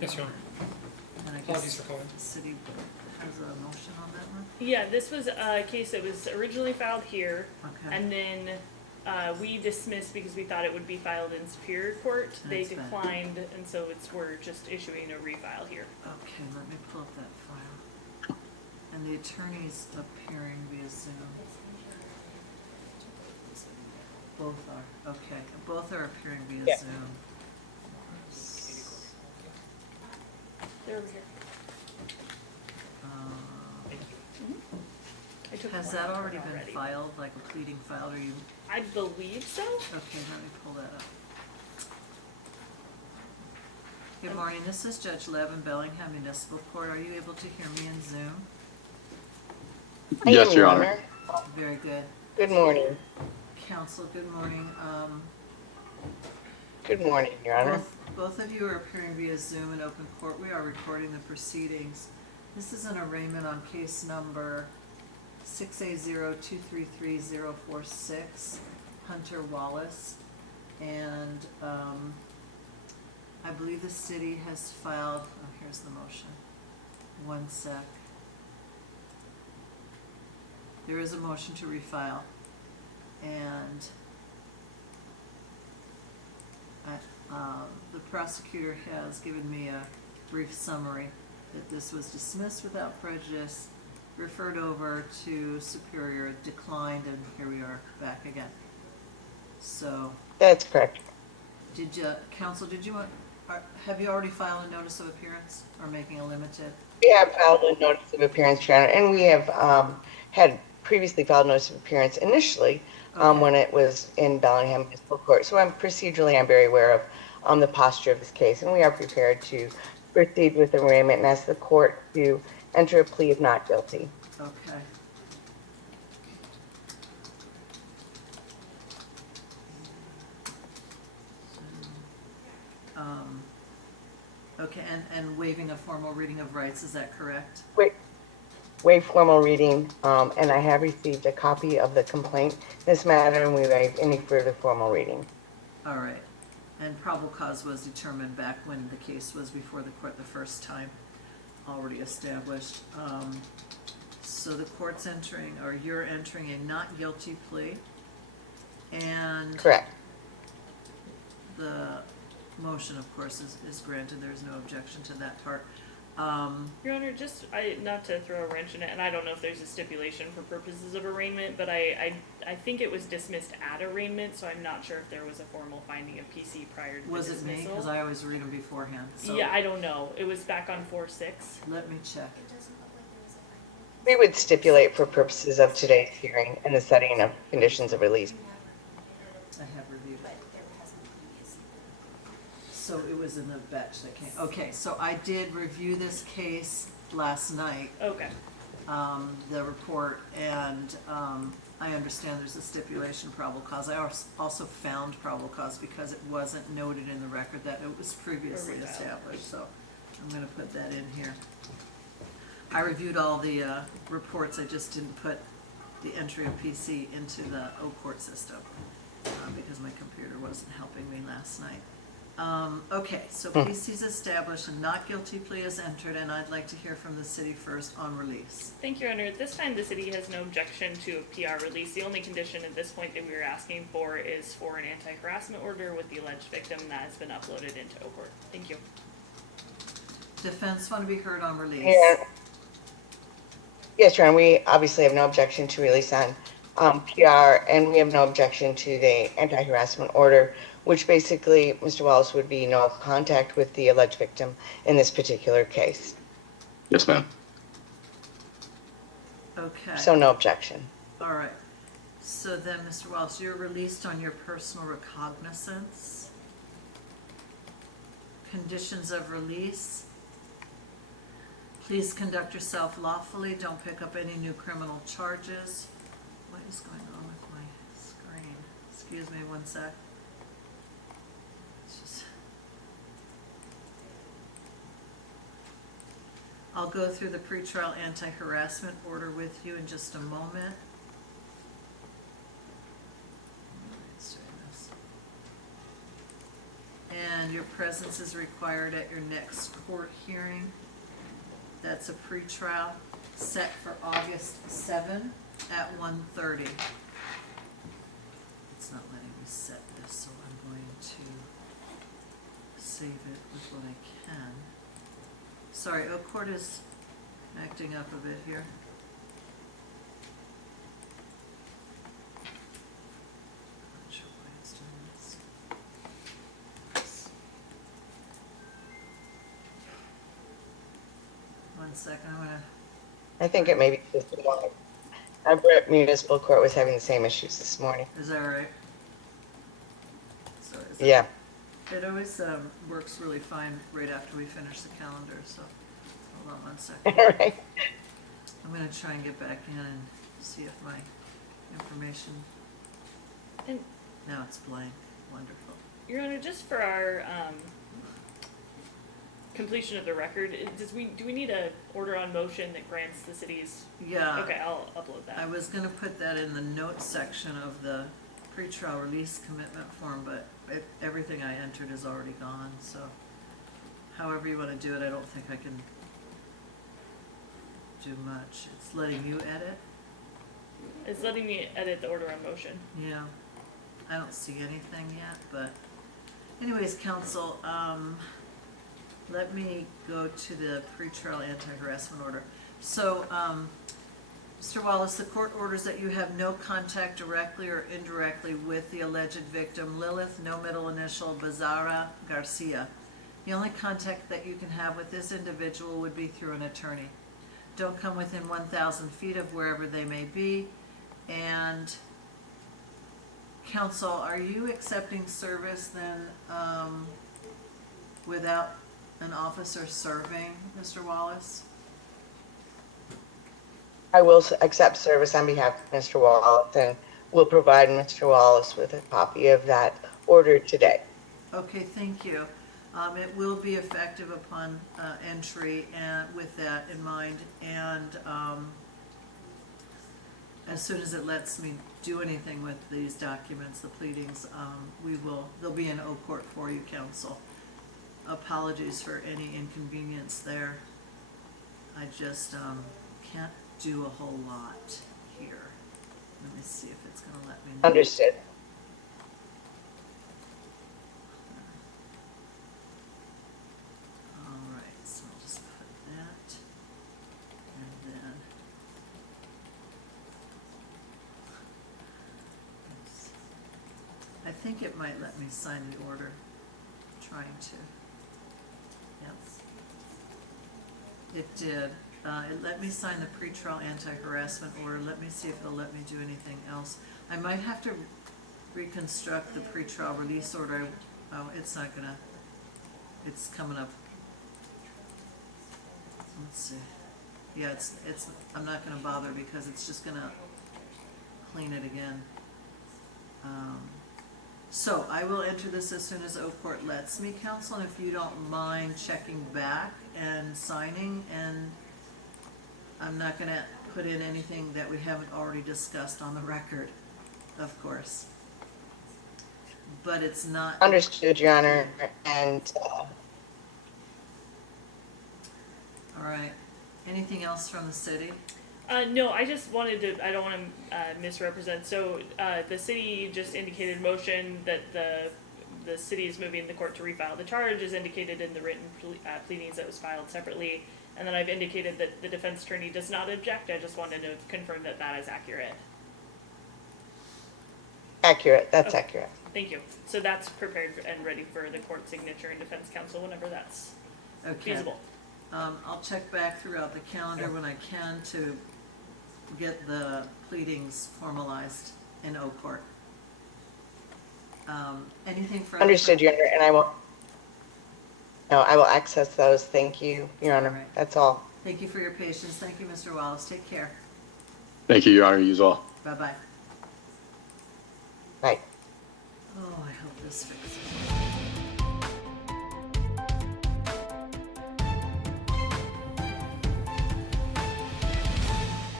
Yes, Your Honor. And I Apologies guess for calling. the city has a motion on that one? Yeah, this was a case that was originally filed here, Okay. and then we dismissed because we thought it would be filed in Superior Court. They That's fine. declined, and so we're just issuing a refile here. Okay, let me pull up that file. And the attorney's appearing via Zoom. Both are, okay, both are appearing via Yeah. Zoom. They're over here. I took Has one that out already been filed, like a pleading filed, or you, I believe so. okay, let me pull that up. Good morning, this is Judge Levin, Bellingham Municipal Court. Are you able to hear me in Zoom? I Yes, am, Your Honor. Very good. Good morning. Counsel, good morning. Good morning, Your Honor. Both of you are appearing via Zoom in open court. We are recording the proceedings. This is an arraignment on case number 6A0233-046, Hunter Wallis. And I believe the city has filed, oh, here's the motion. One sec. There is a motion to refile. And the prosecutor has given me a brief summary that this was dismissed without prejudice, referred over to Superior, declined, and here we are back again. So, That's correct. Counsel, have you already filed a notice of appearance or making a limited? We have filed a notice of appearance, Your Honor, and we have had previously filed notice of appearance initially when it was in Bellingham Municipal Court. So I'm very aware of the posture of this case, and we are prepared to proceed with the arraignment and ask the court to enter a plea of not guilty. Okay. Okay, and waiving a formal reading of rights, is that correct? Waive formal reading, and I have received a copy of the complaint in this matter, and we waive any further formal reading. All right. And probable cause was determined back when the case was before the court the first time, already established. So the court's entering, or you're entering a not guilty plea, and Correct. the motion, of course, is granted. There's no objection to that part. Your Honor, not to throw a wrench in it, and I don't know if there's a stipulation for purposes of arraignment, but I think it was dismissed at arraignment, so I'm not sure if there was a formal finding of PC prior to the Was it dismissal. me? Because I always read them beforehand. So Yeah, I don't know. It was back on 4/6. let me check. We would stipulate for purposes of today's hearing and the setting of conditions of release. I have reviewed it. So it was in the batch that came. Okay, so I did review this case last night, Okay. the report, and I understand there's a stipulation probable cause. I also found probable cause because it wasn't noted in the record that it was previously established, so I'm gonna put that in here. I reviewed all the reports, I just didn't put the entry of PC into the O-Court system because my computer wasn't helping me last night. Okay, so PC's established, a not guilty plea is entered, and I'd like to hear from the city first on release. Thank you, Your Honor. At this time, the city has no objection to a PR release. The only condition at this point that we are asking for is for an anti-harassment order with the alleged victim that has been uploaded into O-Court. Thank you. Defense want to be heard on release? Yeah. Yes, Your Honor, we obviously have no objection to release on PR, and we have no objection to the anti-harassment order, which basically Mr. Wallace would be no contact with the alleged victim in this particular case. Yes, ma'am. Okay. So no objection. All right. So then, Mr. Wallace, you're released on your personal recognizance. Conditions of release. Please conduct yourself lawfully. Don't pick up any new criminal charges. What is going on with my screen? Excuse me one sec. I'll go through the pretrial anti-harassment order with you in just a moment. And your presence is required at your next court hearing. That's a pretrial set for August 7 at 1:30. It's not letting me set this, so I'm going to save it with what I can. Sorry, Oak Court is acting up a bit here. Not sure why it's doing this. One second, I'm gonna, I think it may be just the one. Our Brett Municipal Court was having the same issues this morning. is that right? So is it- Yeah. It always works really fine right after we finish the calendar, so hold on one second. All right. I'm gonna try and get back in and see if my information, And now it's blank, wonderful. Your Honor, just for our completion of the record, do we need a order on motion that grants the city's? Yeah. Okay, I'll upload I that. was gonna put that in the notes section of the pretrial release commitment form, but everything I entered is already gone, so however you wanna do it, I don't think I can do much. It's letting you edit? It's letting me edit the order on motion. Yeah, I don't see anything yet, but anyways, counsel, let me go to the pretrial anti-harassment order. So, Mr. Wallis, the court orders that you have no contact directly or indirectly with the alleged victim, Lilith, no middle initial, Bazara Garcia. The only contact that you can have with this individual would be through an attorney. Don't come within 1,000 feet of wherever they may be. And counsel, are you accepting service then without an officer serving, Mr. Wallis? I will accept service on behalf of Mr. Wallace and will provide Mr. Wallace with a copy of that order today. Okay, thank you. It will be effective upon entry and with that in mind, and as soon as it lets me do anything with these documents, the pleadings, they'll be in Oak Court for you, counsel. Apologies for any inconvenience there. I just can't do a whole lot here. Let me see if it's gonna let me know. Understood. All right, so I'll just put that, and then. Oops. I think it might let me sign the order, trying to. Yes. It did. It let me sign the pretrial anti-harassment order. Let me see if it'll let me do anything else. I might have to reconstruct the pretrial release order. Oh, it's not gonna, it's coming up. Let's see. Yeah, it's, I'm not gonna bother because it's just gonna clean it again. So I will enter this as soon as Oak Court lets me, counsel, and if you don't mind checking back and signing, and I'm not gonna put in anything that we haven't already discussed on the record, of course. But it's not. Understood, Your Honor. And All right. Anything else from the city? No, I just wanted to, I don't want to misrepresent. So the city just indicated motion that the city is moving the court to refile the charge as indicated in the written pleadings that was filed separately. And then I've indicated that the defense attorney does not object. I just wanted to confirm that that is accurate. accurate, that's Okay. accurate. Thank you. So that's prepared and ready for the court signature and defense counsel whenever that's Okay. feasible. I'll check back throughout the calendar when I can to get the pleadings formalized in Oak Court. Anything further? Understood, Your Honor, and I will access those. Thank you, Your Honor. All right. That's all. Thank you for your patience. Thank you, Mr. Wallace. Take care. Thank you, Your Honor. You as well. Bye-bye. Bye. Oh, I hope this fixes it.